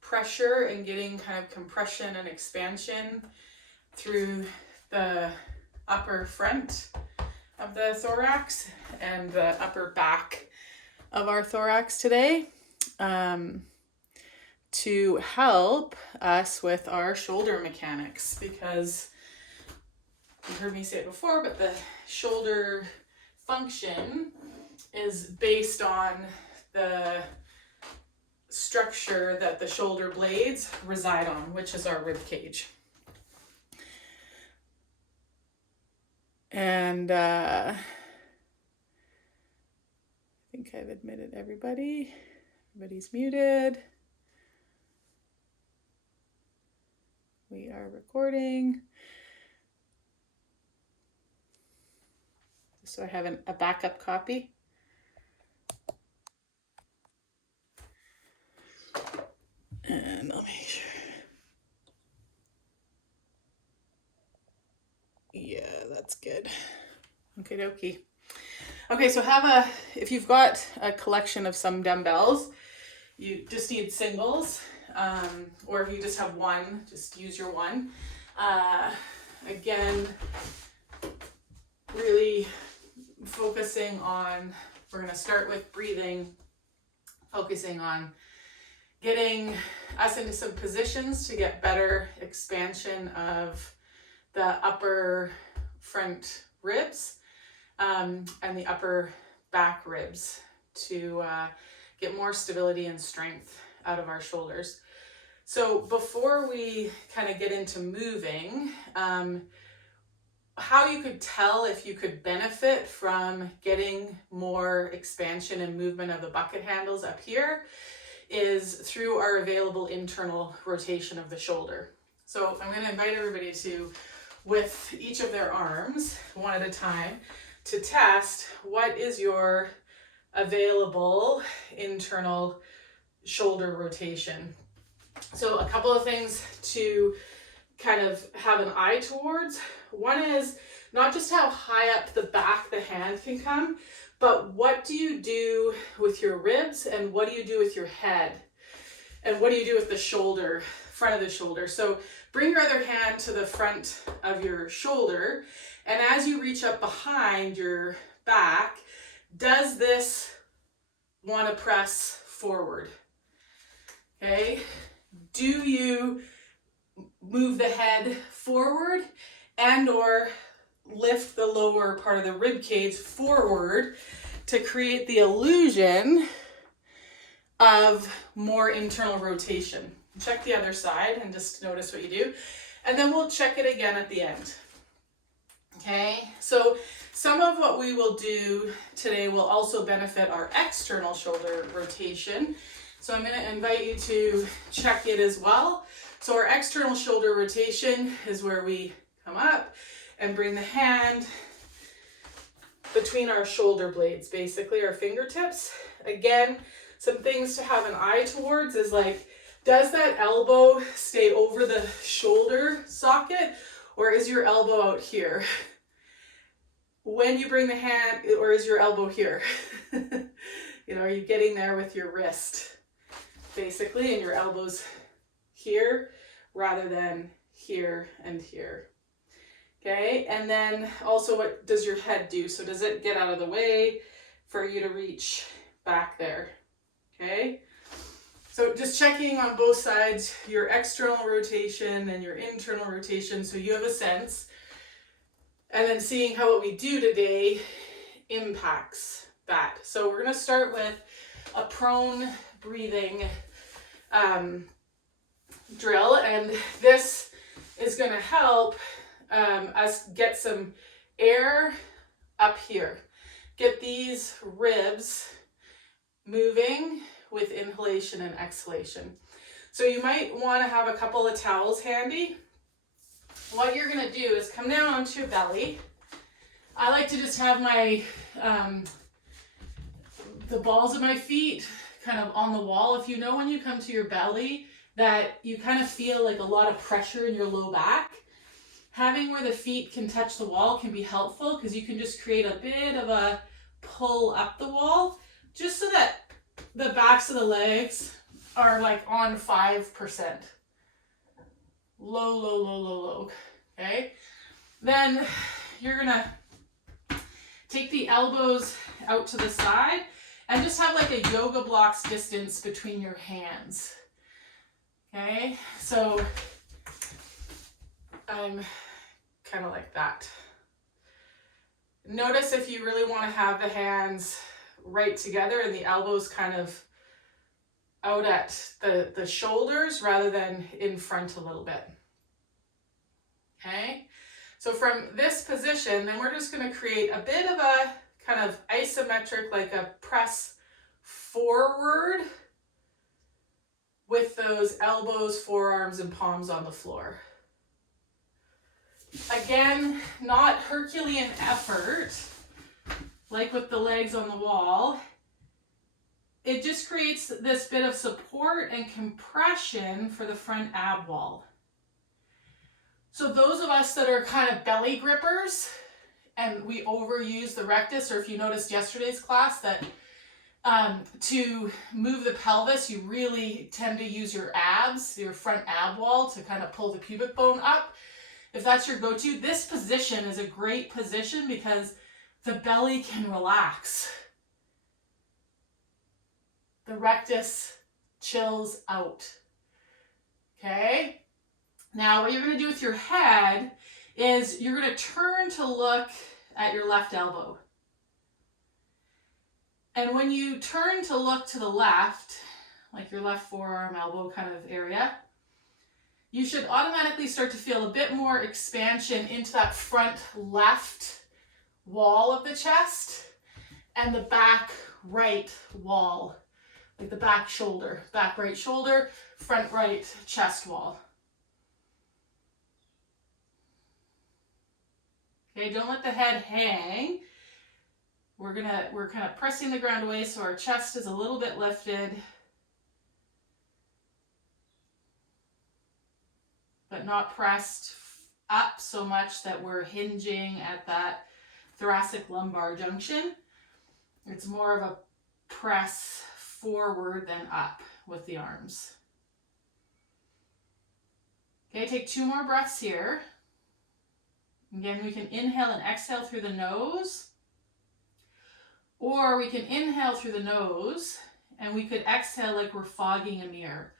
pressure and getting kind of compression and expansion through the upper front of the thorax and the upper back of our thorax today, to help us with our shoulder mechanics, because you've heard me say it before, but the shoulder function is based on the structure that the shoulder blades reside on, which is our rib cage. And I think I've admitted everybody. Everybody's muted. We are recording. So I have a backup copy. And I'll make sure. Yeah, that's good. Okie dokie. Okay, so if you've got a collection of some dumbbells, you just need singles, or if you just have one, just use your one. Again, really focusing on, we're going to start with breathing, focusing on getting us into some positions to get better expansion of the upper front ribs and the upper back ribs to get more stability and strength out of our shoulders. So before we kind of get into moving, how you could tell if you could benefit from getting more expansion and movement of the bucket handles up here is through our available internal rotation of the shoulder. So I'm going to invite everybody to, with each of their arms, one at a time, to test what is your available internal shoulder rotation. So a couple of things to kind of have an eye towards. One is not just how high up the back the hand can come, but what do you do with your ribs and what do you do with your head? And what do you do with the shoulder, front of the shoulder? So bring your other hand to the front of your shoulder, and as you reach up behind your back, does this want to press forward? Okay. Do you move the head forward and or lift the lower part of the rib cage forward to create the illusion of more internal rotation? Check the other side and just notice what you do. And then we'll check it again at the end. Okay, so some of what we will do today will also benefit our external shoulder rotation. So I'm going to invite you to check it as well. So our external shoulder rotation is where we come up and bring the hand between our shoulder blades, basically our fingertips. Again, some things to have an eye towards is like, does that elbow stay over the shoulder socket or is your elbow out here? When you bring the hand, or is your elbow here? Are you getting there with your wrist, basically, and your elbows here rather than here and here. Okay, and then also what does your head do? So does it get out of the way for you to reach back there? Okay, so just checking on both sides, your external rotation and your internal rotation, so you have a sense, and then seeing how what we do today impacts that. So we're going to start with a prone breathing drill, and this is going to help us get some air up here. Get these ribs moving with inhalation and exhalation. So you might want to have a couple of towels handy. What you're going to do is come down onto your belly. I like to just have my the balls of my feet kind of on the wall. If you know when you come to your belly that you kind of feel like a lot of pressure in your low back, having where the feet can touch the wall can be helpful because you can just create a bit of a pull up the wall just so that the backs of the legs are like on 5%. Low, low, low, low, low. Okay? Then you're gonna take the elbows out to the side and just have like a yoga blocks distance between your hands. Okay? So I'm kind of like that. Notice if you really want to have the hands right together and the elbows kind of out at the shoulders rather than in front a little bit. Okay, so from this position, then we're just going to create a bit of a kind of isometric, like a press forward with those elbows, forearms, and palms on the floor. Again, not Herculean effort, like with the legs on the wall. It just creates this bit of support and compression for the front ab wall. So those of us that are kind of belly grippers and we overuse the rectus, or if you noticed yesterday's class that to move the pelvis, you really tend to use your abs, your front ab wall to kind of pull the pubic bone up. If that's your go-to, this position is a great position because the belly can relax. The rectus chills out. Okay? Now, what you're going to do with your head is you're going to turn to look at your left elbow. And when you turn to look to the left, like your left forearm, elbow kind of area, you should automatically start to feel a bit more expansion into that front left wall of the chest and the back right wall, like the back shoulder, back right shoulder, front right chest wall. Okay, don't let the head hang. We're kind of pressing the ground away so our chest is a little bit lifted, but not pressed up so much that we're hinging at that thoracic lumbar junction. It's more of a press forward than up with the arms. Okay, take 2 more breaths here. Again, we can inhale and exhale through the nose, or we can inhale through the nose and we could exhale like we're fogging a mirror.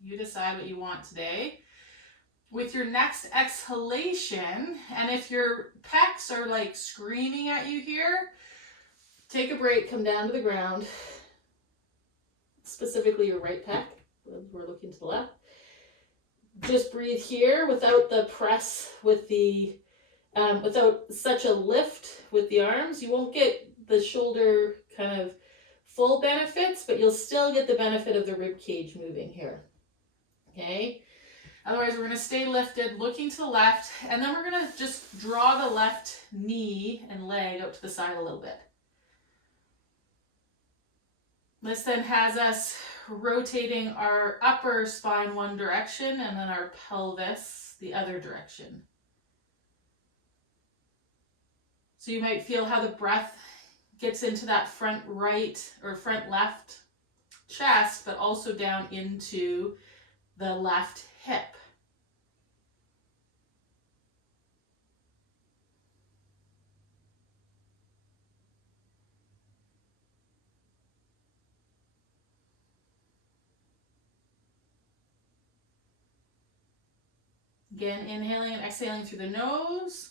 You decide what you want today. With your next exhalation, and if your pecs are like screaming at you here, take a break, come down to the ground, specifically your right pec. We're looking to the left. Just breathe here without the press with the, without such a lift with the arms. You won't get the shoulder kind of full benefits, but you'll still get the benefit of the rib cage moving here. Okay? Otherwise, we're going to stay lifted, looking to the left, and then we're going to just draw the left knee and leg out to the side a little bit. This then has us rotating our upper spine one direction and then our pelvis the other direction. So you might feel how the breath gets into that front right or front left chest, but also down into the left hip. Again, inhaling and exhaling through the nose.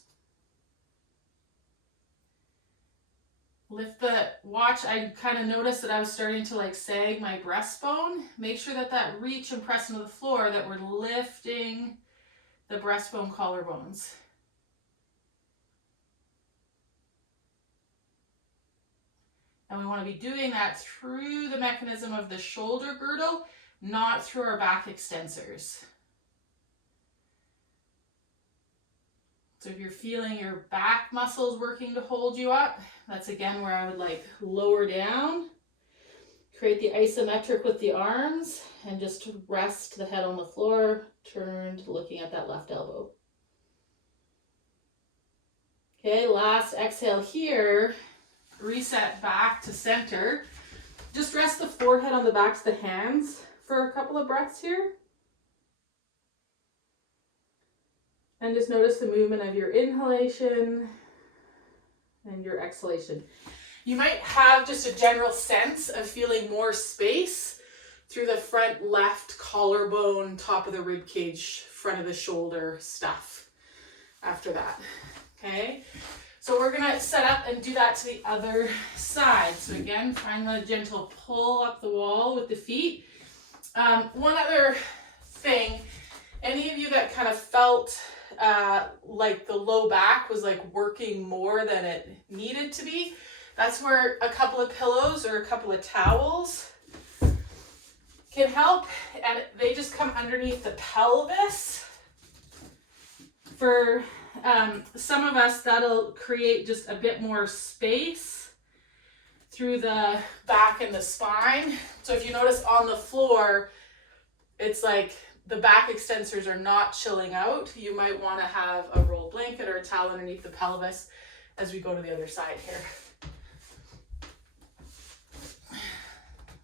Lift the, watch, I kind of noticed that I was starting to like sag my breastbone. Make sure that that reach and press into the floor, that we're lifting the breastbone collarbones. And we want to be doing that through the mechanism of the shoulder girdle, not through our back extensors. So if you're feeling your back muscles working to hold you up, that's again where I would like lower down. Create the isometric with the arms and just rest the head on the floor, turned looking at that left elbow. Okay, last exhale here. Reset back to center. Just rest the forehead on the backs of the hands for a couple of breaths here. And just notice the movement of your inhalation and your exhalation. You might have just a general sense of feeling more space through the front left collarbone, top of the rib cage, front of the shoulder stuff after that. Okay, so we're gonna set up and do that to the other side. So again, find the gentle pull up the wall with the feet. One other thing, any of you that kind of felt like the low back was like working more than it needed to be, that's where a couple of pillows or a couple of towels can help, and they just come underneath the pelvis. For some of us, that'll create just a bit more space through the back and the spine. So if you notice on the floor, it's like the back extensors are not chilling out. You might want to have a roll blanket or a towel underneath the pelvis as we go to the other side here.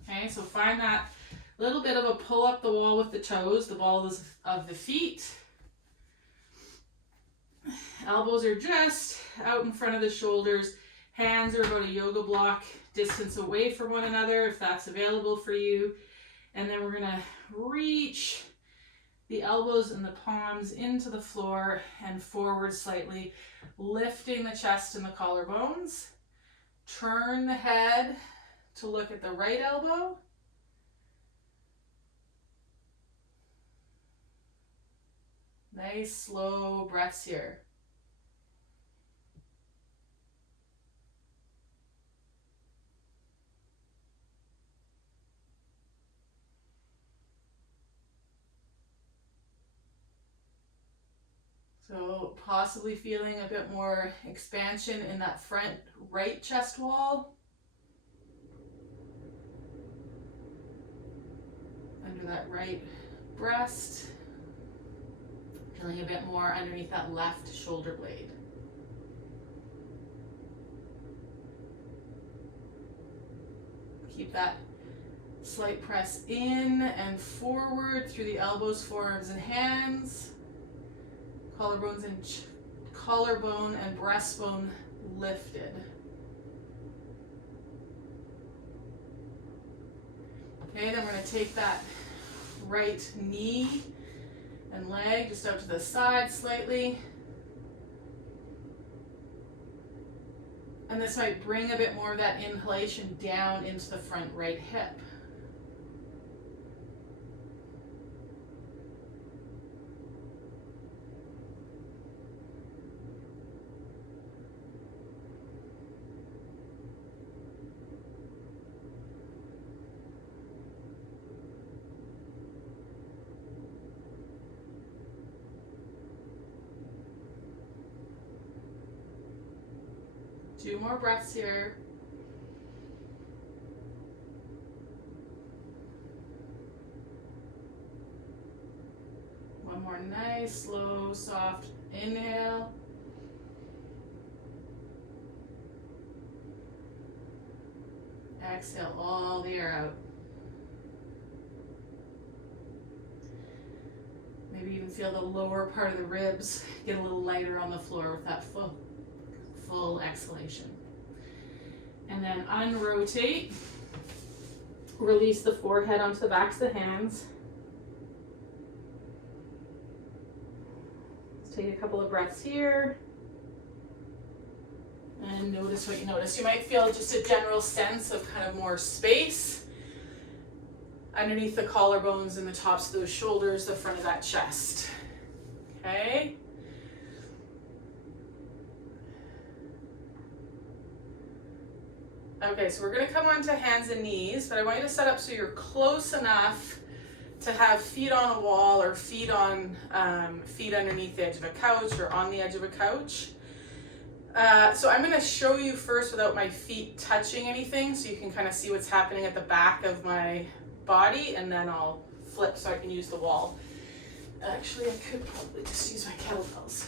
Okay, so find that little bit of a pull up the wall with the toes, the balls of the feet. Elbows are just out in front of the shoulders. Hands are about a yoga block distance away from one another if that's available for you. And then we're gonna reach the elbows and the palms into the floor and forward slightly, lifting the chest and the collarbones. Turn the head to look at the right elbow. Nice slow breaths here. So possibly feeling a bit more expansion in that front right chest wall. Under that right breast. Feeling a bit more underneath that left shoulder blade. Keep that slight press in and forward through the elbows, forearms, and hands. Collarbones and collarbone and breastbone lifted. Okay, then we're going to take that right knee and leg just out to the side slightly. And this might bring a bit more of that inhalation down into the front right hip. Two more breaths here. One more nice, slow, soft inhale. Exhale all the air out. Maybe even feel the lower part of the ribs get a little lighter on the floor with that full exhalation. And then unrotate. Release the forehead onto the backs of the hands. Let's take a couple of breaths here. And notice what you notice. You might feel just a general sense of kind of more space underneath the collarbones and the tops of those shoulders, the front of that chest. Okay? Okay, so we're going to come onto hands and knees, but I want you to set up so you're close enough to have feet on a wall or feet underneath the edge of a couch or on the edge of a couch. So I'm going to show you first without my feet touching anything so you can kind of see what's happening at the back of my body, and then I'll flip so I can use the wall. Actually, I could probably just use my kettlebells.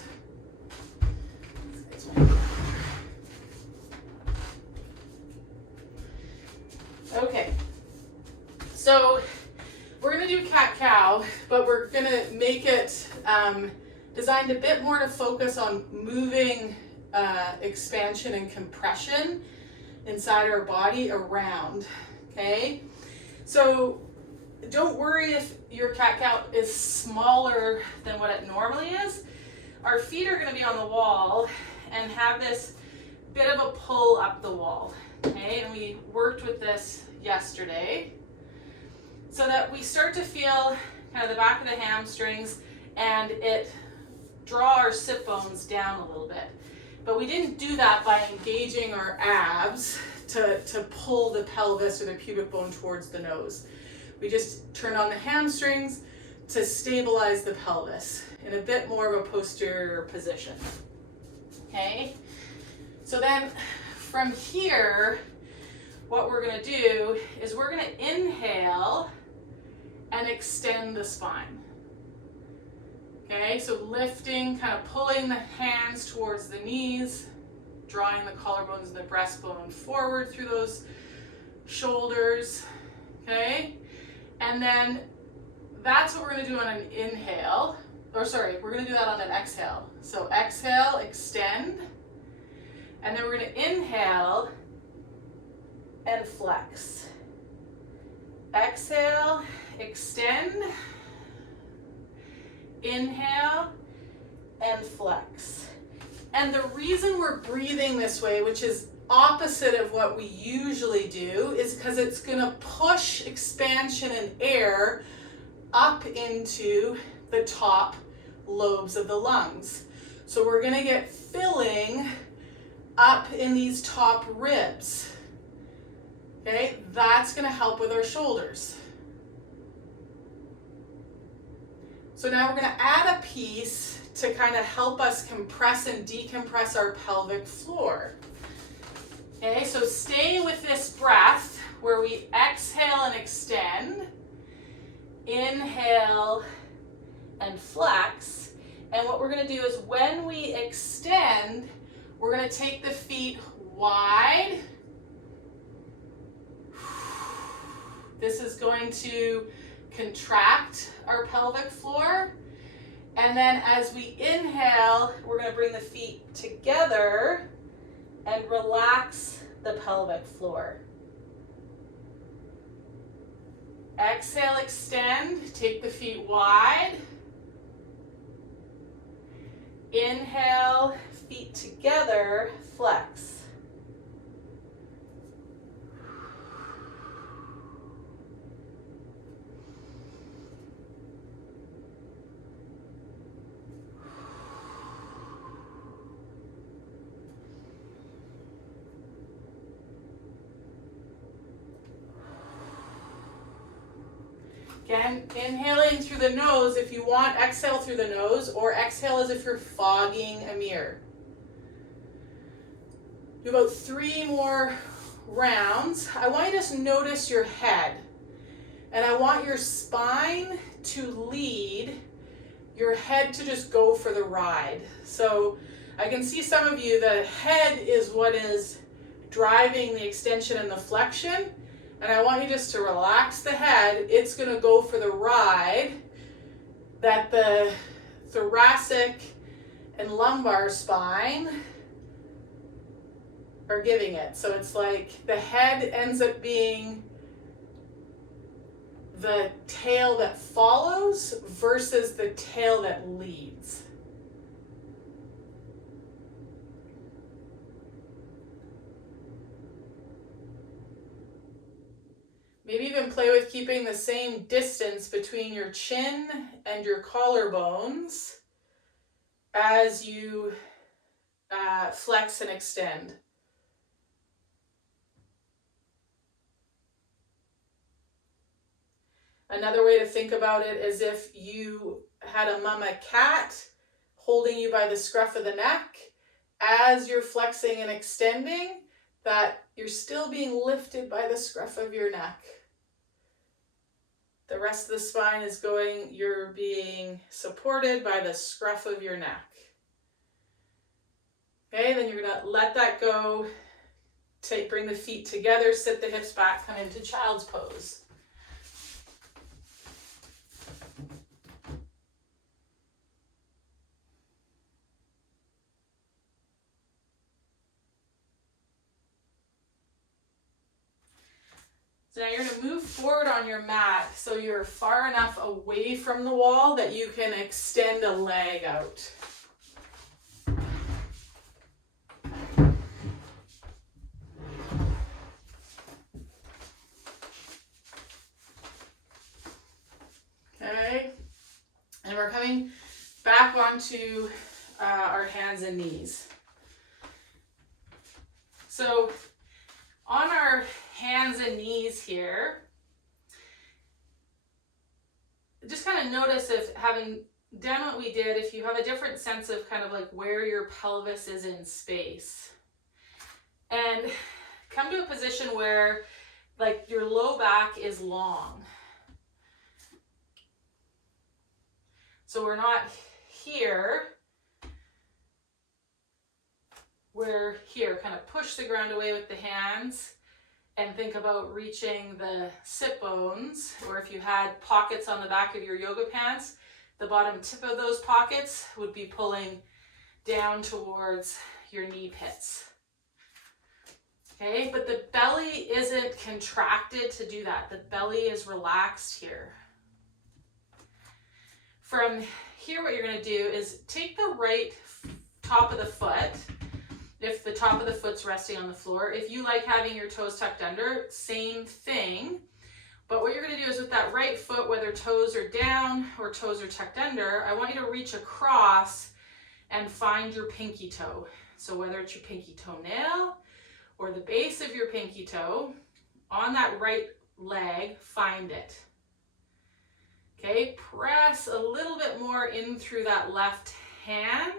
Okay, so we're going to do cat-cow, but we're going to make it designed a bit more to focus on moving expansion and compression inside our body around, okay? So don't worry if your cat-cow is smaller than what it normally is. Our feet are going to be on the wall and have this bit of a pull up the wall, okay? And we worked with this yesterday so that we start to feel kind of the back of the hamstrings and it draw our sit bones down a little bit. But we didn't do that by engaging our abs to pull the pelvis or the pubic bone towards the nose. We just turned on the hamstrings to stabilize the pelvis in a bit more of a posterior position. Okay? So then from here, what we're going to do is we're going to inhale and extend the spine. Okay, so lifting, kind of pulling the hands towards the knees, drawing the collarbones and the breastbone forward through those shoulders. Okay, and then that's what we're going to do on an inhale. Or sorry, we're going to do that on an exhale. So exhale, extend, and then we're going to inhale and flex. Exhale, extend, inhale, and flex. And the reason we're breathing this way, which is opposite of what we usually do, is because it's going to push expansion and air up into the top lobes of the lungs. So we're going to get filling up in these top ribs. Okay, that's going to help with our shoulders. So now we're going to add a piece to kind of help us compress and decompress our pelvic floor. Okay, so stay with this breath where we exhale and extend, inhale and flex. And what we're going to do is when we extend, we're going to take the feet wide. This is going to contract our pelvic floor. And then as we inhale, we're going to bring the feet together and relax the pelvic floor. Exhale, extend, take the feet wide. Inhale, feet together, flex. Again, inhaling through the nose. If you want, exhale through the nose, or exhale as if you're fogging a mirror. Do about 3 more rounds. I want you to just notice your head. And I want your spine to lead, your head to just go for the ride. So I can see some of you, the head is what is driving the extension and the flexion. And I want you just to relax the head. It's going to go for the ride that the thoracic and lumbar spine are giving it. So it's like the head ends up being the tail that follows versus the tail that leads. Maybe even play with keeping the same distance between your chin and your collarbones as you flex and extend. Another way to think about it is if you had a mama cat holding you by the scruff of the neck as you're flexing and extending, that you're still being lifted by the scruff of your neck. The rest of the spine is going, you're being supported by the scruff of your neck. Okay, then you're gonna let that go. Bring the feet together, sit the hips back, come into child's pose. So now you're going to move forward on your mat so you're far enough away from the wall that you can extend a leg out. Okay, and we're coming back onto our hands and knees. So on our hands and knees here, just kind of notice if, having done what we did, if you have a different sense of kind of like where your pelvis is in space. And come to a position where like your low back is long. So we're not here. We're here, kind of push the ground away with the hands and think about reaching the sit bones, or if you had pockets on the back of your yoga pants, the bottom tip of those pockets would be pulling down towards your knee pits. Okay, but the belly isn't contracted to do that. The belly is relaxed here. From here, what you're going to do is take the right top of the foot, if the top of the foot's resting on the floor. If you like having your toes tucked under, same thing. But what you're going to do is with that right foot, whether toes are down or toes are tucked under, I want you to reach across and find your pinky toe. So whether it's your pinky toenail or the base of your pinky toe, on that right leg, find it. Okay, press a little bit more in through that left hand,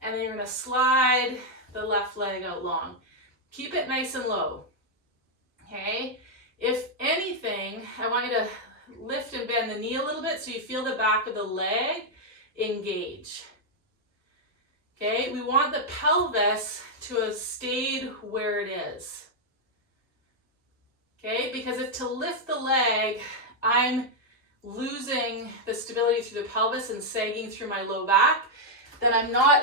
and then you're going to slide the left leg out long. Keep it nice and low. Okay, if anything, I want you to lift and bend the knee a little bit so you feel the back of the leg engage. Okay, we want the pelvis to have stayed where it is. Okay, because if to lift the leg, I'm losing the stability through the pelvis and sagging through my low back, then I'm not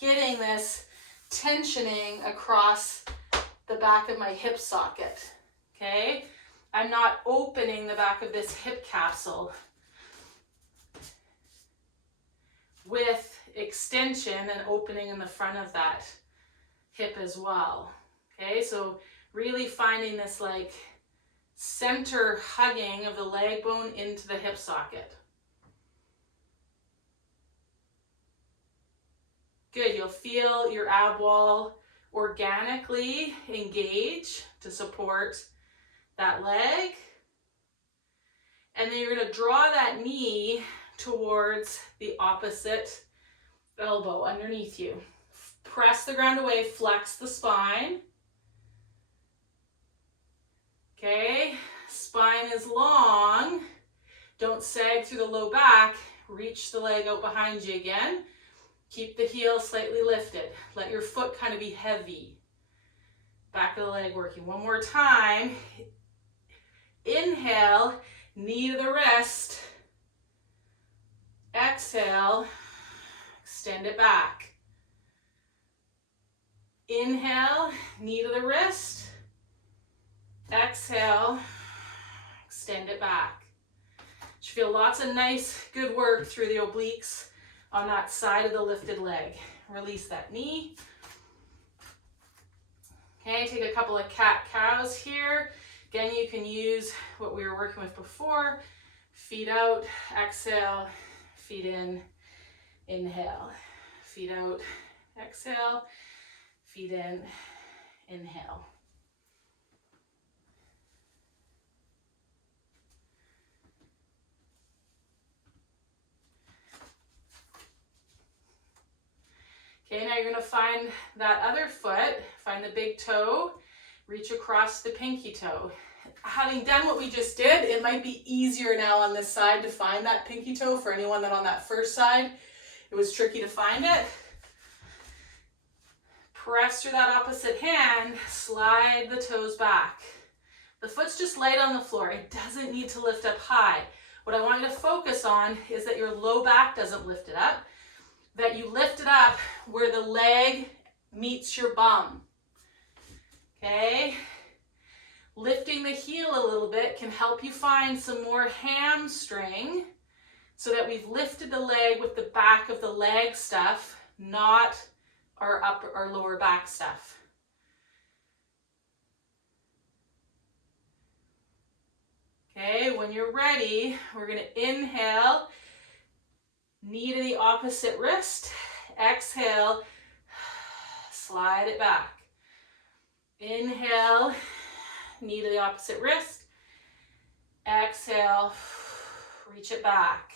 getting this tensioning across the back of my hip socket. Okay, I'm not opening the back of this hip capsule with extension and opening in the front of that hip as well. Okay, so really finding this like center hugging of the leg bone into the hip socket. Good, you'll feel your ab wall organically engage to support that leg. And then you're going to draw that knee towards the opposite elbow underneath you. Press the ground away, flex the spine. Okay, spine is long. Don't sag through the low back. Reach the leg out behind you again. Keep the heel slightly lifted. Let your foot kind of be heavy. Back of the leg working. One more time. Inhale, knee to the wrist. Exhale, extend it back. Inhale, knee to the wrist. Exhale, extend it back. You feel lots of nice, good work through the obliques on that side of the lifted leg. Release that knee. Okay, take a couple of cat-cows here. Again, you can use what we were working with before. Feet out, exhale, feet in, inhale. Feet out, exhale, feet in, inhale. Okay, now you're gonna find that other foot, find the big toe, reach across the pinky toe. Having done what we just did, it might be easier now on this side to find that pinky toe for anyone that on that first side, it was tricky to find it. Press through that opposite hand, slide the toes back. The foot's just light on the floor. It doesn't need to lift up high. What I want you to focus on is that your low back doesn't lift it up, that you lift it up where the leg meets your bum. Okay? Lifting the heel a little bit can help you find some more hamstring so that we've lifted the leg with the back of the leg stuff, not our upper or lower back stuff. Okay, when you're ready, we're going to inhale, knee to the opposite wrist, exhale, slide it back. Inhale, knee to the opposite wrist, exhale, reach it back.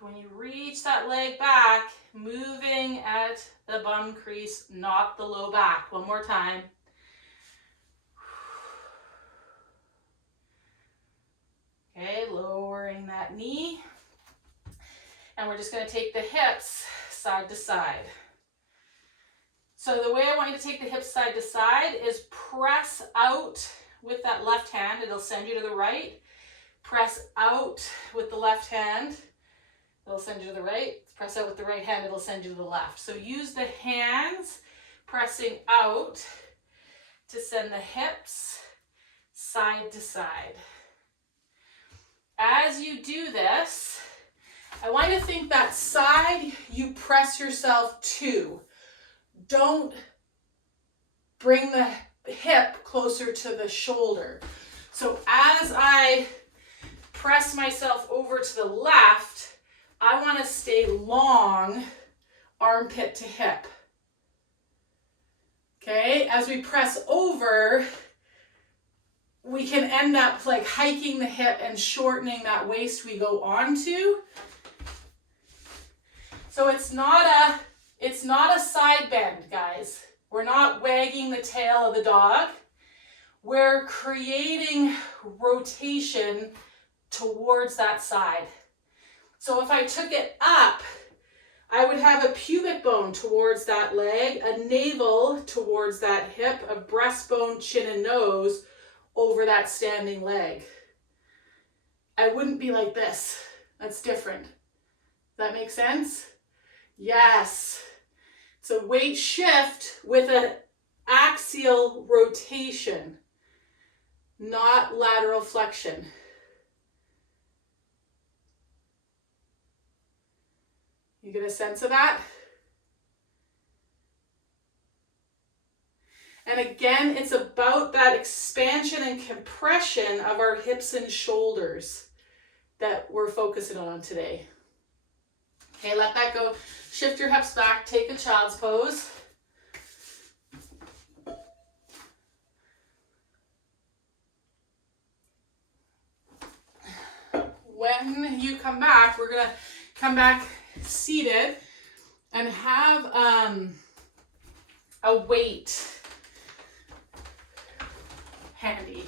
When you reach that leg back, moving at the bum crease, not the low back. One more time. Okay, lowering that knee. And we're just going to take the hips side to side. So the way I want you to take the hips side to side is press out with that left hand. It'll send you to the right. Press out with the left hand. It'll send you to the right. Press out with the right hand, it'll send you to the left. So use the hands pressing out to send the hips side to side. As you do this, I want you to think that side you press yourself to. Don't bring the hip closer to the shoulder. So as I press myself over to the left, I want to stay long, armpit to hip. Okay, as we press over, we can end up like hiking the hip and shortening that waist we go onto. So it's not a side bend, guys. We're not wagging the tail of the dog. We're creating rotation towards that side. So if I took it up, I would have a pubic bone towards that leg, a navel towards that hip, a breastbone, chin and nose over that standing leg. I wouldn't be like this. That's different. Does that make sense? Yes. It's a weight shift with an axial rotation, not lateral flexion. You get a sense of that? And again, it's about that expansion and compression of our hips and shoulders that we're focusing on today. Okay, let that go. Shift your hips back, take a child's pose. When you come back, we're gonna come back seated and have a weight handy.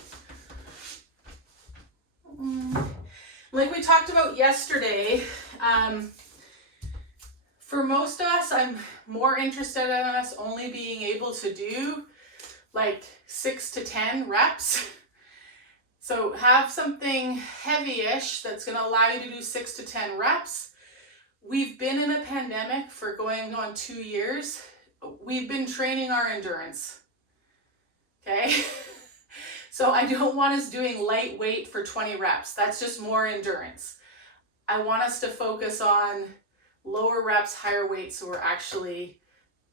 Like we talked about yesterday, for most of us, I'm more interested in us only being able to do like 6 to 10 reps. So have something heavy-ish that's going to allow you to do 6 to 10 reps. We've been in a pandemic for going on 2 years. We've been training our endurance. Okay? So I don't want us doing lightweight for 20 reps. That's just more endurance. I want us to focus on lower reps, higher weight, so we're actually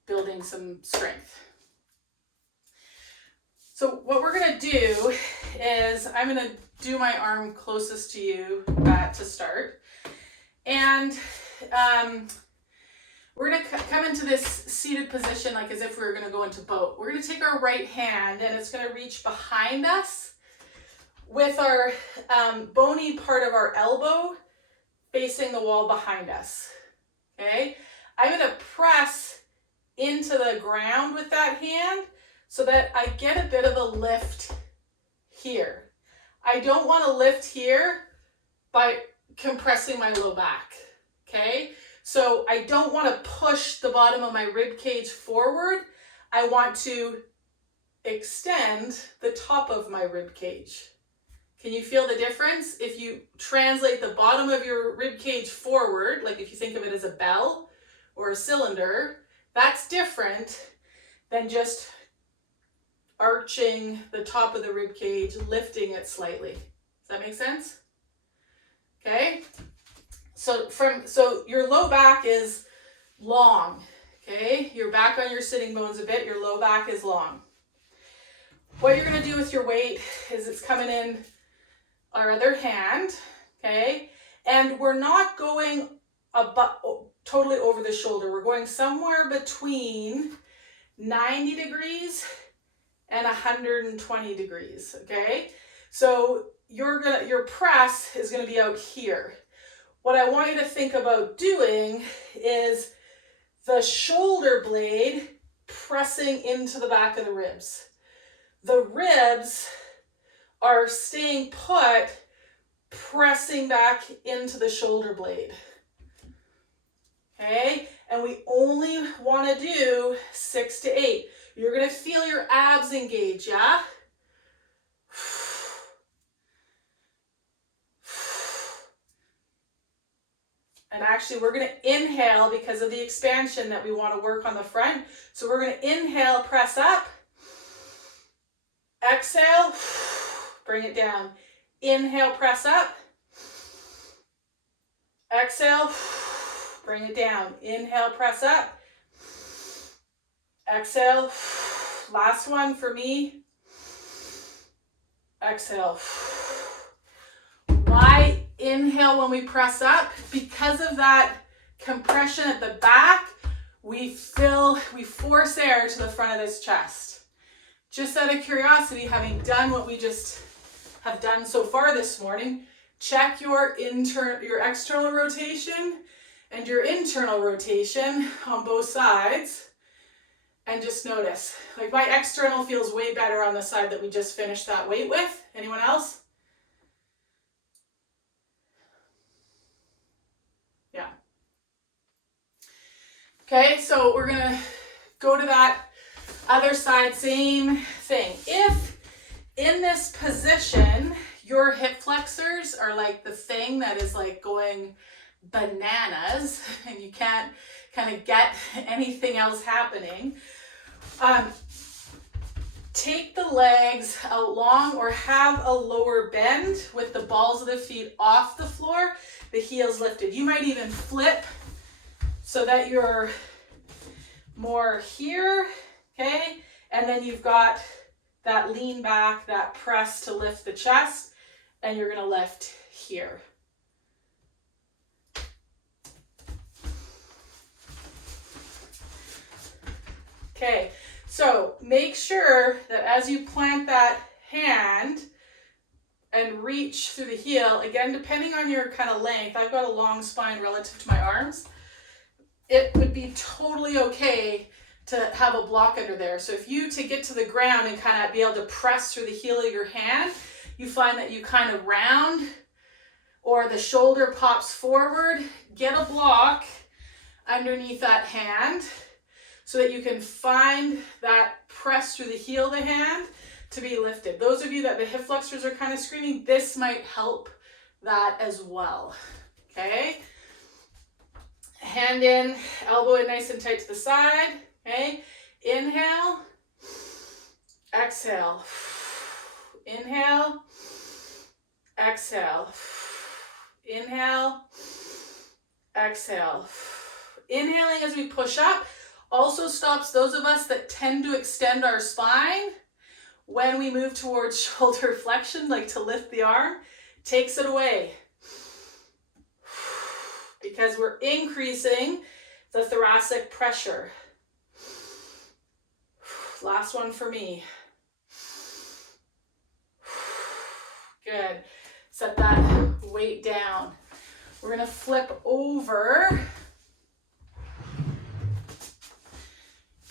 building some strength. So what we're gonna do is I'm gonna do my arm closest to you to start. And we're gonna come into this seated position like as if we were gonna go into boat. We're gonna take our right hand and it's gonna reach behind us with our bony part of our elbow facing the wall behind us. Okay, I'm going to press into the ground with that hand so that I get a bit of a lift here. I don't want to lift here by compressing my low back. Okay, so I don't want to push the bottom of my rib cage forward. I want to extend the top of my rib cage. Can you feel the difference? If you translate the bottom of your rib cage forward, like if you think of it as a bell or a cylinder, that's different than just arching the top of the rib cage, lifting it slightly. Does that make sense? Okay. So your low back is long. Okay. You're back on your sitting bones a bit. Your low back is long. What you're going to do with your weight is it's coming in our other hand, okay? And we're not going totally over the shoulder. We're going somewhere between 90 degrees and 120 degrees, okay? So your press is going to be out here. What I want you to think about doing is the shoulder blade pressing into the back of the ribs. The ribs are staying put, pressing back into the shoulder blade. Okay, and we only want to do 6 to 8. You're going to feel your abs engage, yeah? And actually, we're going to inhale because of the expansion that we want to work on the front. So we're going to inhale, press up. Exhale, bring it down. Inhale, press up. Exhale, bring it down. Inhale, press up. Exhale. Last one for me. Exhale. Why inhale when we press up? Because of that compression at the back, we force air to the front of this chest. Just out of curiosity, having done what we just have done so far this morning, check your external rotation and your internal rotation on both sides and just notice. Like my external feels way better on the side that we just finished that weight with. Anyone else? Yeah. Okay, so we're gonna go to that other side, same thing. If in this position, your hip flexors are like the thing that is like going bananas and you can't kind of get anything else happening, take the legs out long or have a lower bend with the balls of the feet off the floor, the heels lifted. You might even flip so that you're more here. Okay, and then you've got that lean back, that press to lift the chest, and you're going to lift here. Okay, so make sure that as you plant that hand and reach through the heel, again, depending on your kind of length, I've got a long spine relative to my arms, it would be totally okay to have a block under there. So if you, to get to the ground and kind of be able to press through the heel of your hand, you find that you kind of round or the shoulder pops forward, get a block underneath that hand so that you can find that press through the heel of the hand to be lifted. Those of you that the hip flexors are kind of screaming, this might help that as well. Okay? Hand in, elbow in nice and tight to the side. Okay, inhale, exhale, inhale, exhale, inhale, exhale. Inhaling as we push up also stops those of us that tend to extend our spine when we move towards shoulder flexion, like to lift the arm, takes it away. Because we're increasing the thoracic pressure. Last one for me. Good. Set that weight down. We're going to flip over.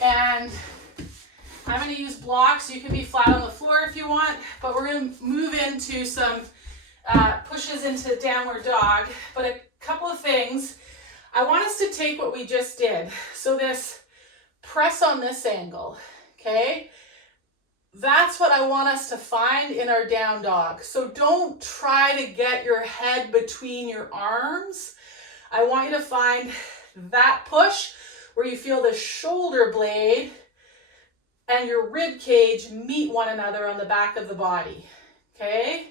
And I'm going to use blocks. You can be flat on the floor if you want, but we're going to move into some pushes into downward dog. But a couple of things. I want us to take what we just did. So this press on this angle, okay? That's what I want us to find in our down dog. So don't try to get your head between your arms. I want you to find that push where you feel the shoulder blade and your rib cage meet one another on the back of the body, okay?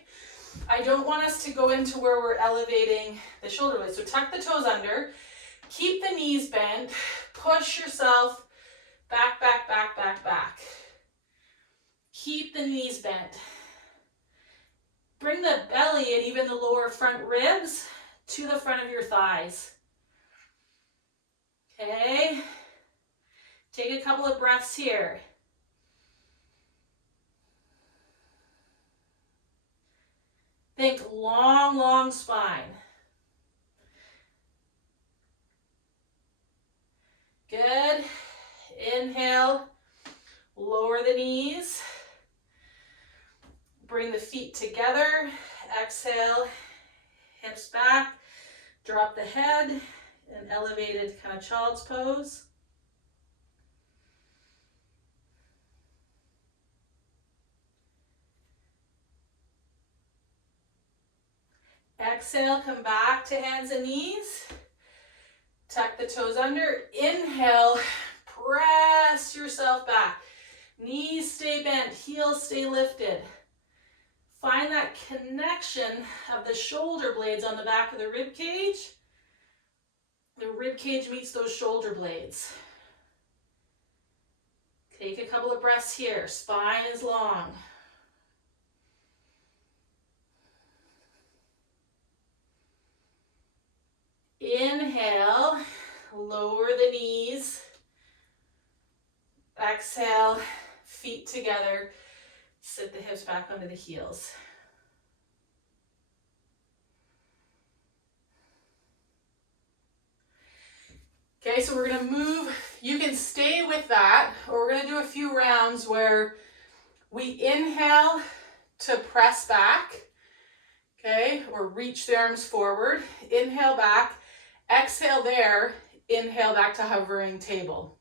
I don't want us to go into where we're elevating the shoulder blade. So tuck the toes under, keep the knees bent, push yourself back, back, back, back, back. Keep the knees bent. Bring the belly and even the lower front ribs to the front of your thighs. Okay. Take a couple of breaths here. Think long, long spine. Good. Inhale, lower the knees. Bring the feet together. Exhale, hips back. Drop the head in elevated kind of child's pose. Exhale, come back to hands and knees. Tuck the toes under. Inhale, press yourself back. Knees stay bent, heels stay lifted. Find that connection of the shoulder blades on the back of the rib cage. The rib cage meets those shoulder blades. Take a couple of breaths here. Spine is long. Inhale, lower the knees. Exhale, feet together. Sit the hips back onto the heels. Okay, so we're going to move. You can stay with that, or we're going to do a few rounds where we inhale to press back, okay, or reach the arms forward. Inhale back. Exhale there. Inhale back to hovering table.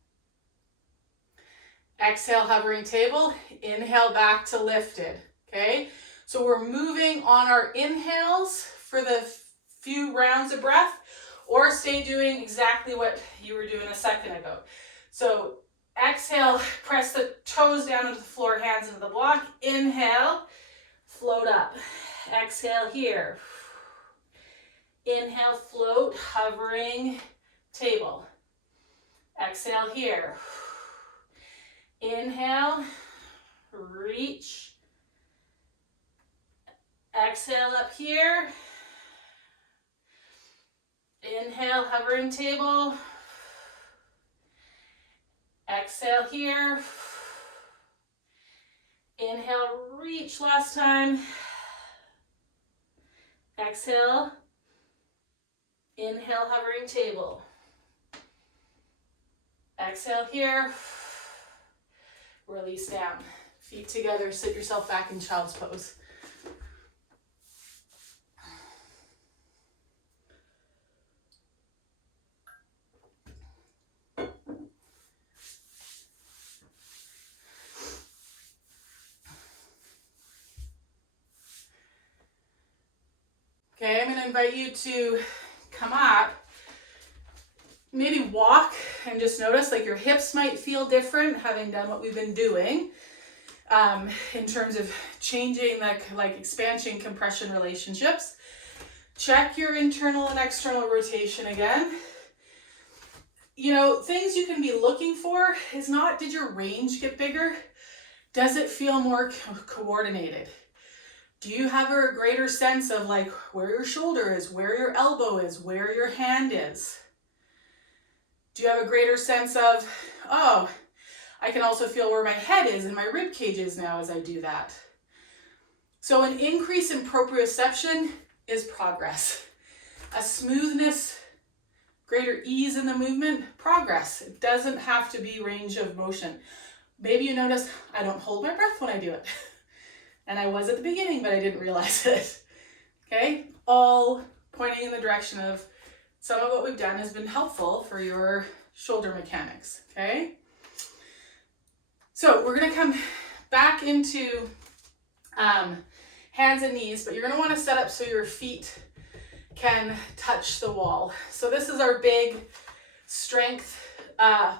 Exhale, hovering table. Inhale back to lifted, okay? So we're moving on our inhales for the few rounds of breath, or stay doing exactly what you were doing a second ago. So exhale, press the toes down into the floor, hands into the block. Inhale, float up. Exhale here. Inhale, float, hovering table. Exhale here. Inhale, reach. Exhale up here. Inhale, hovering table. Exhale here. Inhale, reach last time. Exhale. Inhale, hovering table. Exhale here. Release down. Feet together, sit yourself back in child's pose. Okay, I'm going to invite you to come up. Maybe walk and just notice like your hips might feel different having done what we've been doing in terms of changing like expansion compression relationships. Check your internal and external rotation again. You know, things you can be looking for is not, did your range get bigger? Does it feel more coordinated? Do you have a greater sense of like where your shoulder is, where your elbow is, where your hand is? Do you have a greater sense of, oh, I can also feel where my head is and my rib cage is now as I do that? So an increase in proprioception is progress. A smoothness, greater ease in the movement, progress. It doesn't have to be range of motion. Maybe you notice I don't hold my breath when I do it. And I was at the beginning, but I didn't realize it. Okay, all pointing in the direction of some of what we've done has been helpful for your shoulder mechanics, okay? So we're gonna come back into hands and knees, but you're gonna wanna set up so your feet can touch the wall. So this is our big strength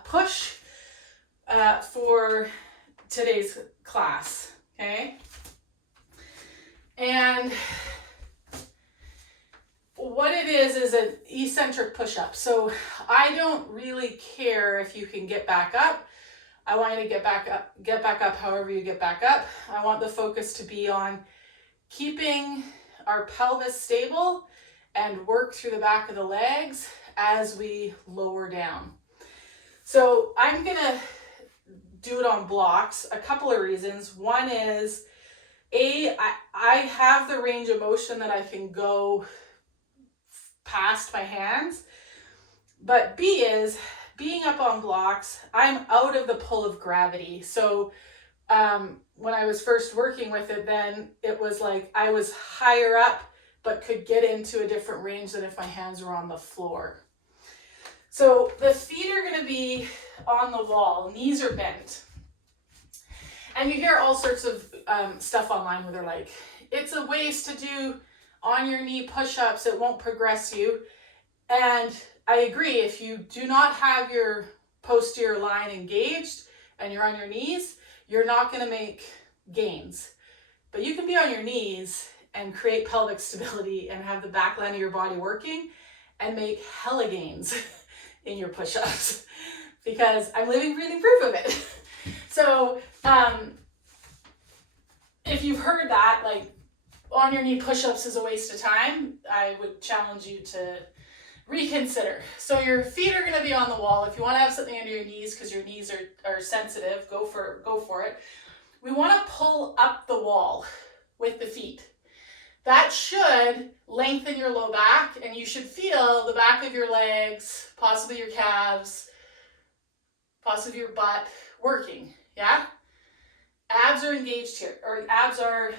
push for today's class, okay? And what it is an eccentric push-up. So I don't really care if you can get back up. I want you to get back up however you get back up. I want the focus to be on keeping our pelvis stable and work through the back of the legs as we lower down. So I'm gonna do it on blocks, a couple of reasons. One is, I have the range of motion that I can go past my hands, but B is, being up on blocks, I'm out of the pull of gravity. So when I was first working with it, then it was like I was higher up but could get into a different range than if my hands were on the floor. So the feet are going to be on the wall, knees are bent. And you hear all sorts of stuff online where they're like, it's a waste to do on your knee push-ups, it won't progress you. And I agree, if you do not have your posterior line engaged and you're on your knees, you're not going to make gains. But you can be on your knees and create pelvic stability and have the back line of your body working and make hella gains in your push-ups, because I'm living, breathing proof of it. So if you've heard that, like, on your knee push-ups is a waste of time, I would challenge you to reconsider. So your feet are going to be on the wall. If you want to have something under your knees because your knees are sensitive, go for it. We want to pull up the wall with the feet. That should lengthen your low back, and you should feel the back of your legs, possibly your calves, possibly your butt working, yeah? Abs are engaged here, or abs are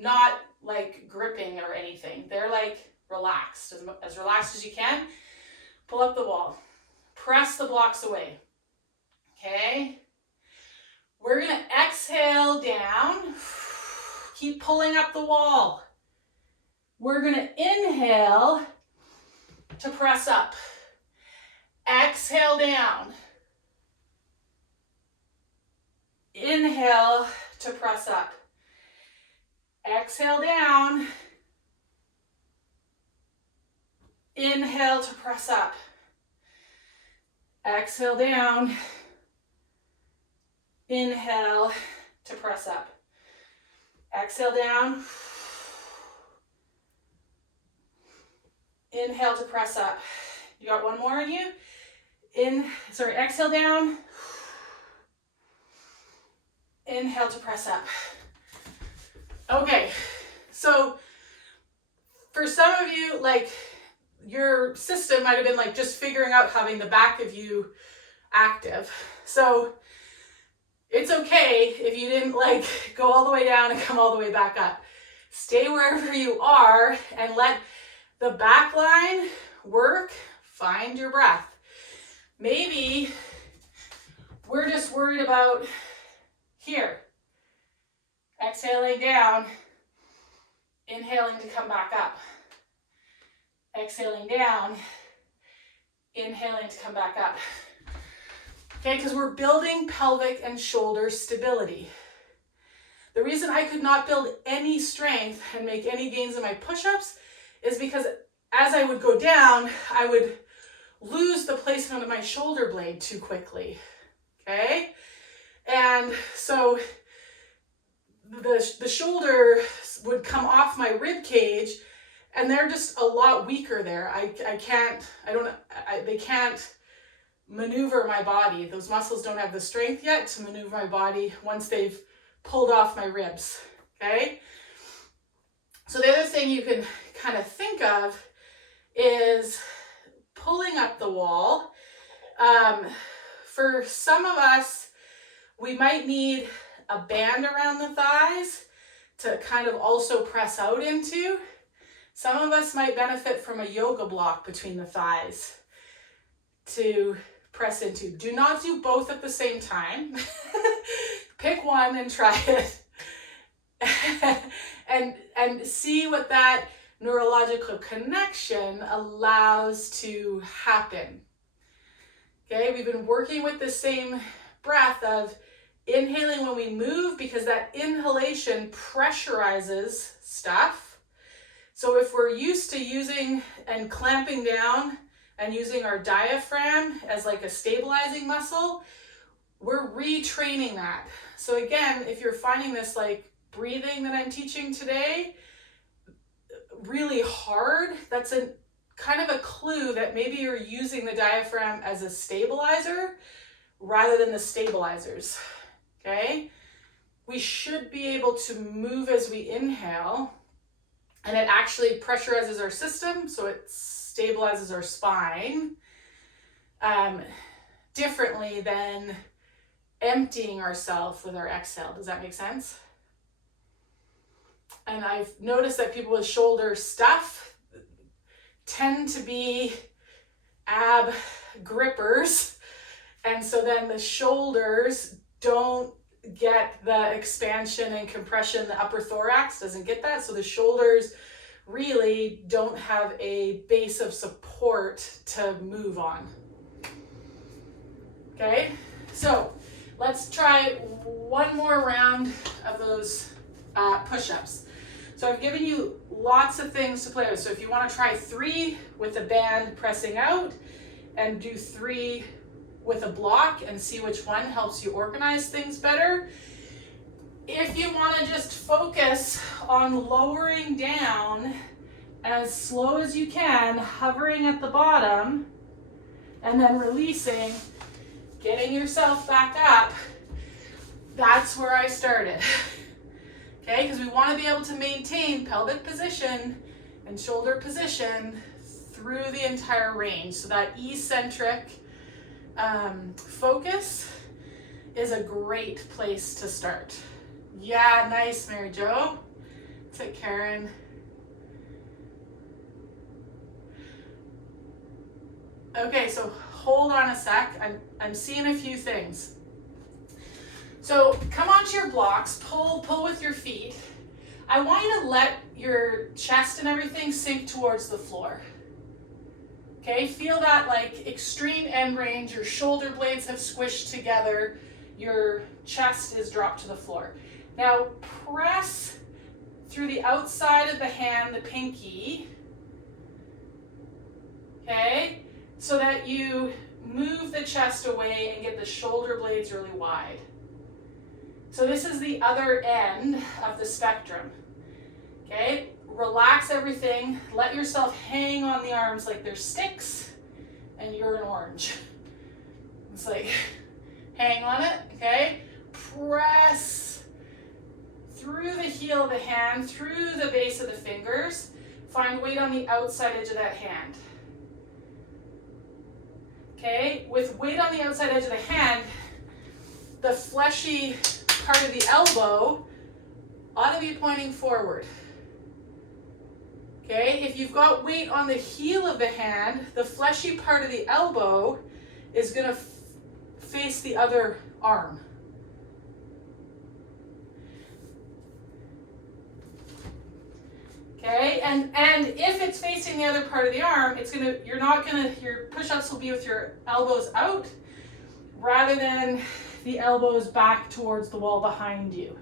not like gripping or anything. They're like relaxed, as relaxed as you can. Pull up the wall. Press the blocks away. Okay? We're going to exhale down. Keep pulling up the wall. We're going to inhale to press up. Exhale down. Inhale to press up. Exhale down. Inhale to press up. Exhale down. Inhale to press up. Exhale down. Inhale to press up. You got one more in you? Exhale down. Inhale to press up. Okay, so for some of you, like, your system might have been like just figuring out having the back of you active. So it's okay if you didn't like go all the way down and come all the way back up. Stay wherever you are and let the back line work. Find your breath. Maybe we're just worried about here. Exhaling down, inhaling to come back up. Exhaling down, inhaling to come back up. Okay, because we're building pelvic and shoulder stability. The reason I could not build any strength and make any gains in my push-ups is because as I would go down, I would lose the placement of my shoulder blade too quickly. Okay? And so the shoulder would come off my rib cage, and they're just a lot weaker there. They can't maneuver my body. Those muscles don't have the strength yet to maneuver my body once they've pulled off my ribs. okay? So the other thing you can kind of think of is pulling up the wall. For some of us, we might need a band around the thighs to kind of also press out into. Some of us might benefit from a yoga block between the thighs to press into. Do not do both at the same time. Pick one and try it. and see what that neurological connection allows to happen. Okay, we've been working with the same breath of inhaling when we move, because that inhalation pressurizes stuff. So if we're used to using and clamping down and using our diaphragm as like a stabilizing muscle, we're retraining that. So again, if you're finding this like breathing that I'm teaching today really hard, that's a kind of a clue that maybe you're using the diaphragm as a stabilizer rather than the stabilizers, okay? We should be able to move as we inhale, and it actually pressurizes our system, so it stabilizes our spine differently than emptying ourselves with our exhale. Does that make sense? And I've noticed that people with shoulder stuff tend to be ab grippers, and so then the shoulders don't get the expansion and compression. The upper thorax doesn't get that, so the shoulders really don't have a base of support to move on. Okay, so let's try one more round of those push-ups. So I've given you lots of things to play with. So if you want to try 3 with the band pressing out and do 3 with a block and see which one helps you organize things better. If you want to just focus on lowering down as slow as you can, hovering at the bottom and then releasing, getting yourself back up, that's where I started. Okay, because we want to be able to maintain pelvic position and shoulder position through the entire range. So that eccentric focus is a great place to start. Yeah, nice, Mary Jo. That's it, Karen. Okay, so hold on a sec. I'm seeing a few things. So come onto your blocks, pull with your feet. I want you to let your chest and everything sink towards the floor. Okay, feel that like extreme end range, your shoulder blades have squished together, your chest is dropped to the floor. Now press through the outside of the hand, the pinky, okay, so that you move the chest away and get the shoulder blades really wide. So this is the other end of the spectrum, okay? Relax everything, let yourself hang on the arms like they're sticks and you're an orange. It's like, hang on it, okay? Press through the heel of the hand, through the base of the fingers. Find weight on the outside edge of that hand. Okay, with weight on the outside edge of the hand, the fleshy part of the elbow ought to be pointing forward. Okay, if you've got weight on the heel of the hand, the fleshy part of the elbow is going to face the other arm. Okay, and if it's facing the other part of the arm, your push-ups will be with your elbows out rather than the elbows back towards the wall behind you.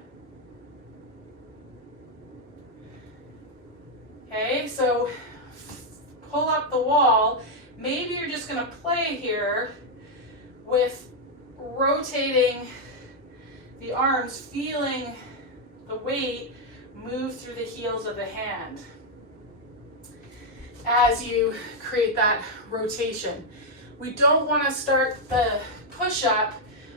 Okay, so pull up the wall. Maybe you're just going to play here with rotating the arms, feeling the weight move through the heels of the hand as you create that rotation. We don't want to start the push-up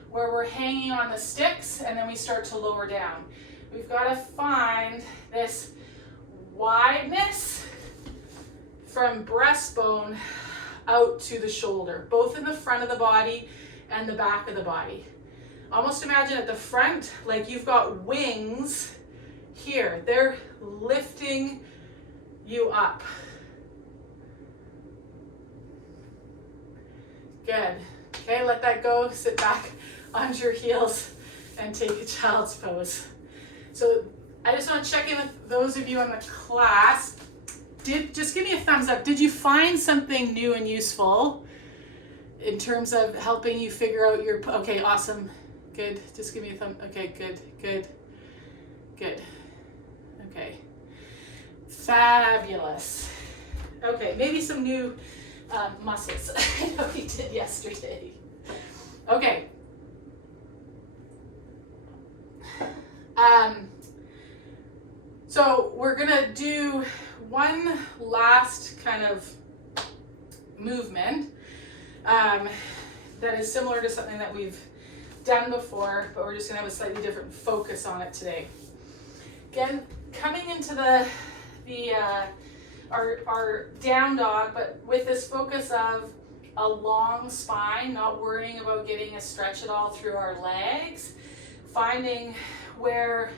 where we're hanging on the sticks and then we start to lower down. We've got to find this wideness from breastbone out to the shoulder, both in the front of the body and the back of the body. Almost imagine at the front, like you've got wings here. They're lifting you up. Good. Okay, let that go. Sit back onto your heels and take a child's pose. So I just want to check in with those of you in the class. Just give me a thumbs up. Did you find something new and useful in terms of helping you figure out your, okay, awesome. Good. Just give me a thumb. Okay, good, good, good. Okay. Fabulous. Okay, maybe some new muscles. I know we did yesterday. Okay. So we're gonna do one last kind of movement that is similar to something that we've done before, but we're just gonna have a slightly different focus on it today. Again, coming into our down dog, but with this focus of a long spine, not worrying about getting a stretch at all through our legs, finding where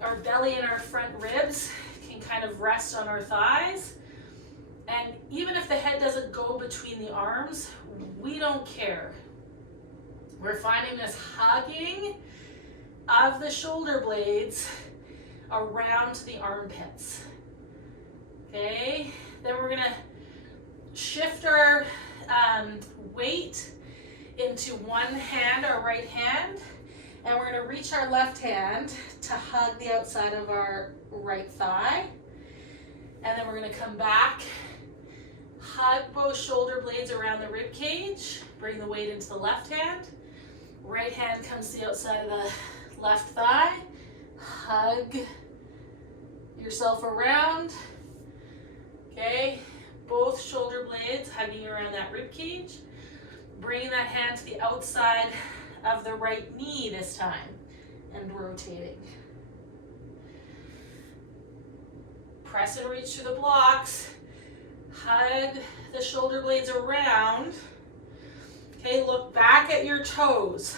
our belly and our front ribs can kind of rest on our thighs. And even if the head doesn't go between the arms, we don't care. We're finding this hugging of the shoulder blades around the armpits. Okay, then we're gonna shift our weight into one hand, our right hand, and we're gonna reach our left hand to hug the outside of our right thigh. And then we're gonna come back, hug both shoulder blades around the rib cage, bring the weight into the left hand. Right hand comes to the outside of the left thigh, hug yourself around. Okay, both shoulder blades hugging around that rib cage. Bringing that hand to the outside of the right knee this time and rotating. Press and reach through the blocks. Hug the shoulder blades around. Okay, look back at your toes.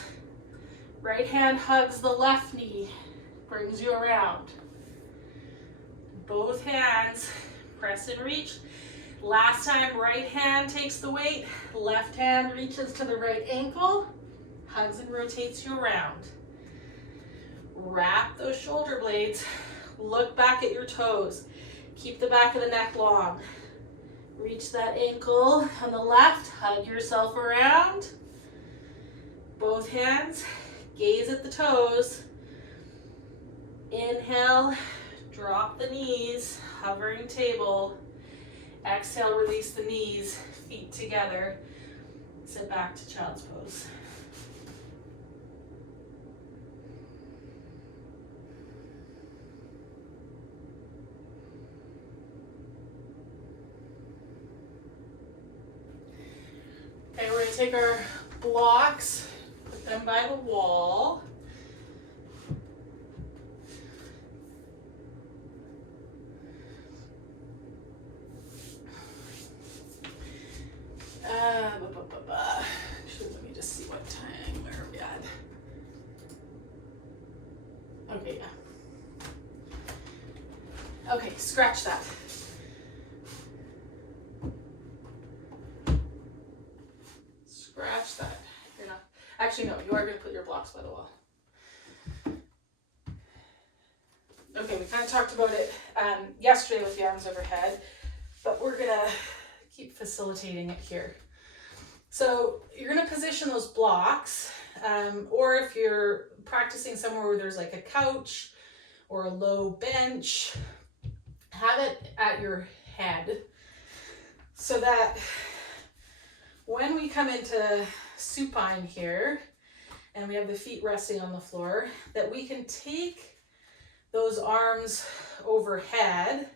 Right hand hugs the left knee, brings you around. Both hands press and reach. Last time, right hand takes the weight, left hand reaches to the right ankle, hugs and rotates you around. Wrap those shoulder blades, look back at your toes, keep the back of the neck long. Reach that ankle on the left, hug yourself around. Both hands, gaze at the toes. Inhale, drop the knees, hovering table. Exhale, release the knees, feet together. Sit back to child's pose. Okay, we're going to take our blocks, put them by the wall. Actually, let me just see what time, where are we at? Okay, yeah. Okay, scratch that. Scratch that. You're not, actually no, you are going to put your blocks by the wall. Okay, we kind of talked about it yesterday with the arms overhead, but we're going to keep facilitating it here. So you're going to position those blocks, or if you're practicing somewhere where there's like a couch or a low bench, have it at your head so that when we come into supine here and we have the feet resting on the floor, that we can take those arms overhead,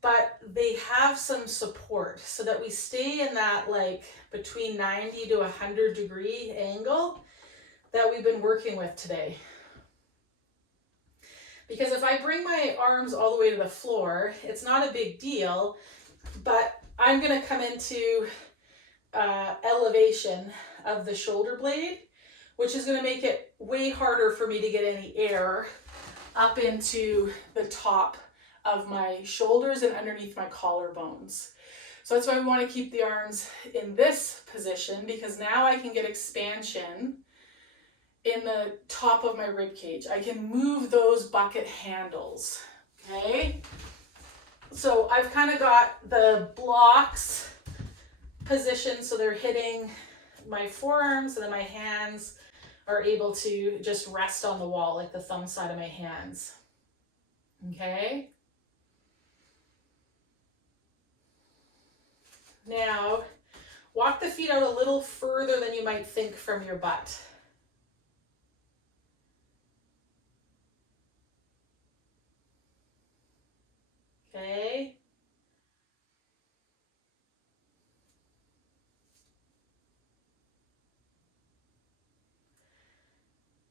but they have some support so that we stay in that like between 90 to 100 degree angle that we've been working with today. Because if I bring my arms all the way to the floor, it's not a big deal, but I'm going to come into elevation of the shoulder blade, which is going to make it way harder for me to get any air up into the top of my shoulders and underneath my collarbones. So that's why we want to keep the arms in this position, because now I can get expansion in the top of my rib cage. I can move those bucket handles, okay? So I've kind of got the blocks positioned so they're hitting my forearms, and then my hands are able to just rest on the wall, like the thumb side of my hands, okay? Now, walk the feet out a little further than you might think from your butt. Okay.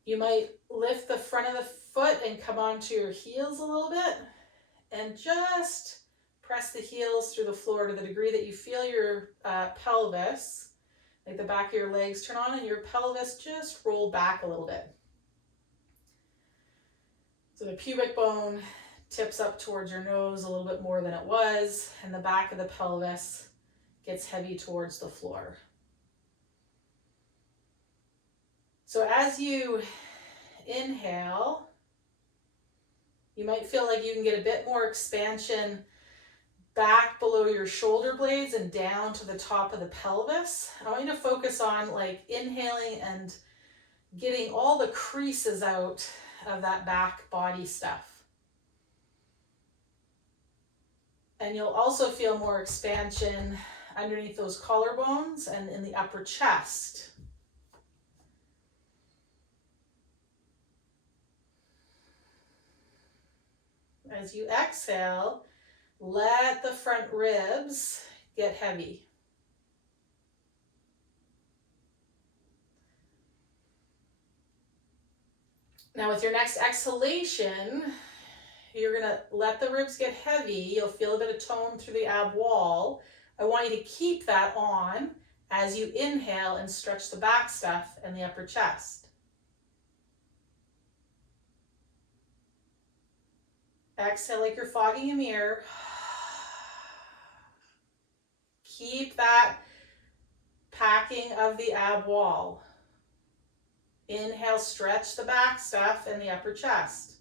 You might lift the front of the foot and come onto your heels a little bit, and just press the heels through the floor to the degree that you feel your pelvis, like the back of your legs turn on and your pelvis just roll back a little bit. So the pubic bone tips up towards your nose a little bit more than it was, and the back of the pelvis gets heavy towards the floor. So as you inhale, you might feel like you can get a bit more expansion back below your shoulder blades and down to the top of the pelvis. I want you to focus on like inhaling and getting all the creases out of that back body stuff. And you'll also feel more expansion underneath those collarbones and in the upper chest. As you exhale, let the front ribs get heavy. Now with your next exhalation, you're going to let the ribs get heavy. You'll feel a bit of tone through the ab wall. I want you to keep that on as you inhale and stretch the back stuff and the upper chest. Exhale like you're fogging a mirror. Keep that packing of the ab wall. Inhale, stretch the back stuff and the upper chest.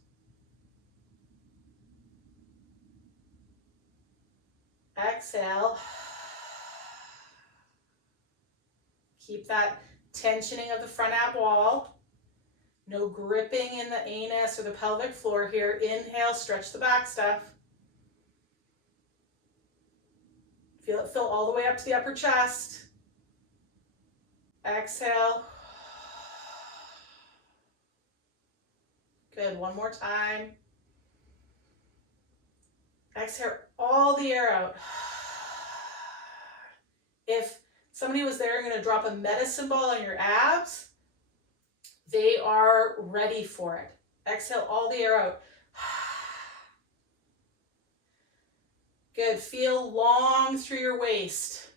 Exhale. Keep that tensioning of the front ab wall. No gripping in the anus or the pelvic floor here. Inhale, stretch the back stuff. Feel it fill all the way up to the upper chest. Exhale. Good, one more time. Exhale all the air out. If somebody was there and going to drop a medicine ball on your abs, they are ready for it. Exhale all the air out. Good, feel long through your waist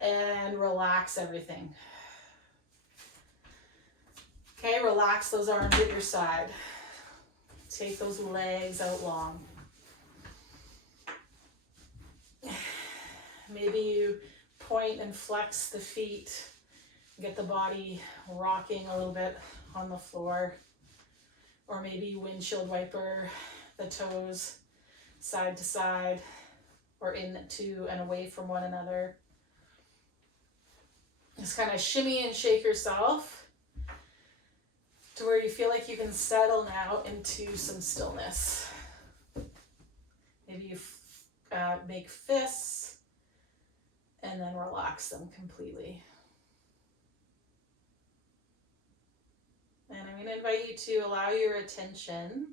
and relax everything. Okay, relax those arms at your side. Take those legs out long. Maybe you point and flex the feet, get the body rocking a little bit on the floor. Or maybe you windshield wiper the toes side to side or into and away from one another. Just kind of shimmy and shake yourself to where you feel like you can settle now into some stillness. Maybe you make fists and then relax them completely. And I'm going to invite you to allow your attention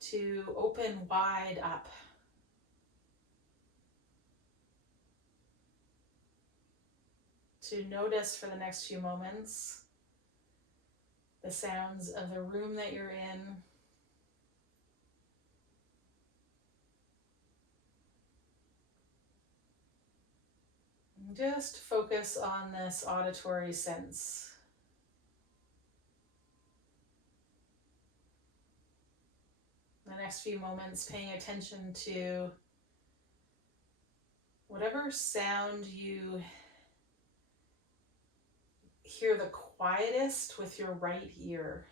to open wide up. To notice for the next few moments the sounds of the room that you're in. And just focus on this auditory sense. The next few moments, paying attention to whatever sound you hear the quietest with your right ear.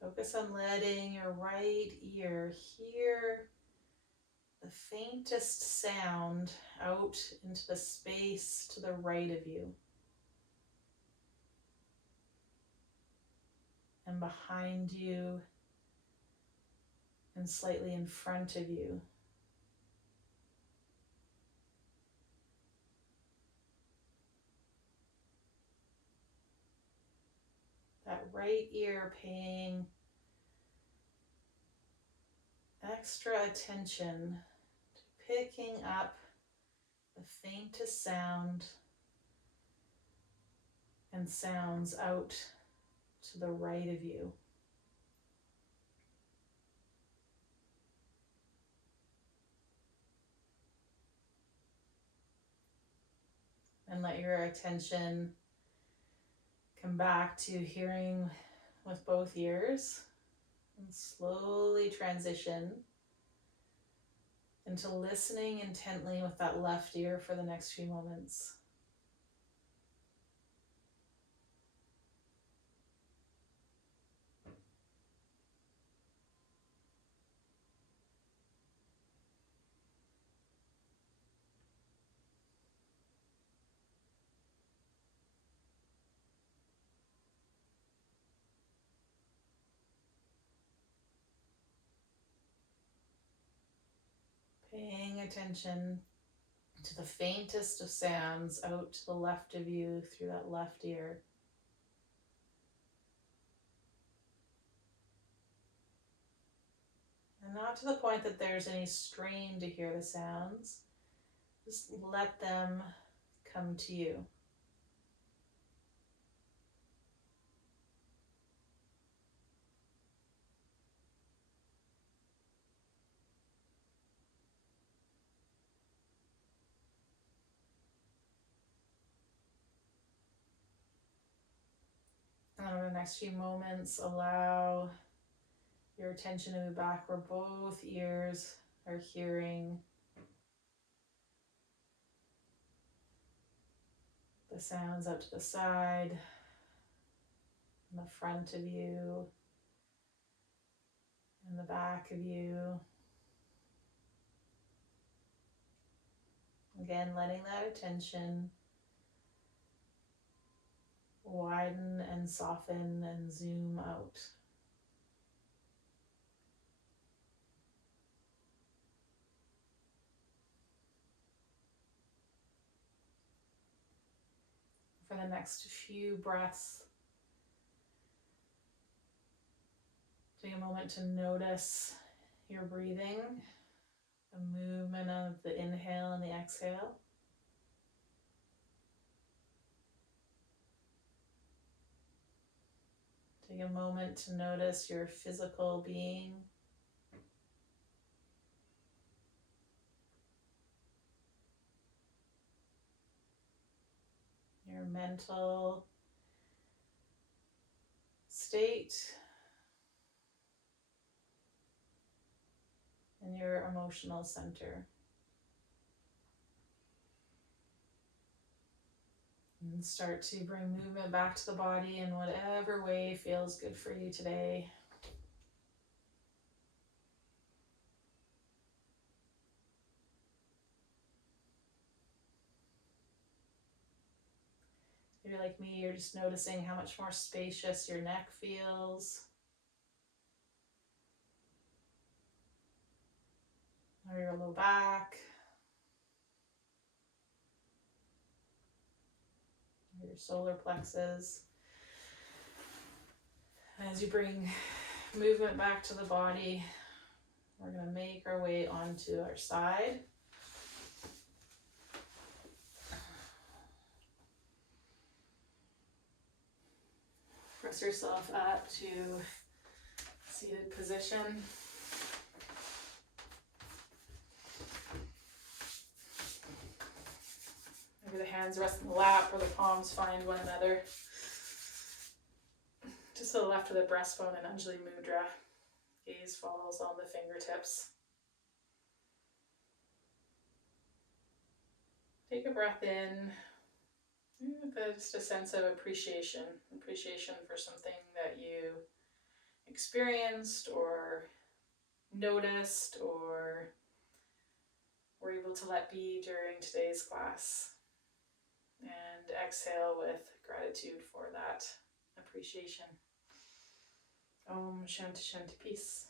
Focus on letting your right ear hear the faintest sound out into the space to the right of you and behind you and slightly in front of you. That right ear paying extra attention to picking up the faintest sound and sounds out to the right of you. And let your attention come back to hearing with both ears and slowly transition into listening intently with that left ear for the next few moments. Paying attention to the faintest of sounds out to the left of you through that left ear. And not to the point that there's any strain to hear the sounds. Just let them come to you. And over the next few moments, allow your attention to move back where both ears are hearing the sounds out to the side, in the front of you, in the back of you. Again, letting that attention widen and soften and zoom out. For the next few breaths, take a moment to notice your breathing, the movement of the inhale and the exhale. Take a moment to notice your physical being. Your mental state and your emotional center. And start to bring movement back to the body in whatever way feels good for you today. If you're like me, you're just noticing how much more spacious your neck feels. Or your low back. Or your solar plexus. As you bring movement back to the body, we're going to make our way onto our side. Press yourself up to seated position. Maybe the hands rest in the lap or the palms find one another. Just to the left of the breastbone in Anjali Mudra. Gaze falls on the fingertips. Take a breath in with just a sense of appreciation for something that you experienced or noticed or were able to let be during today's class. And exhale with gratitude for that appreciation. Om Shanti Shanti Peace.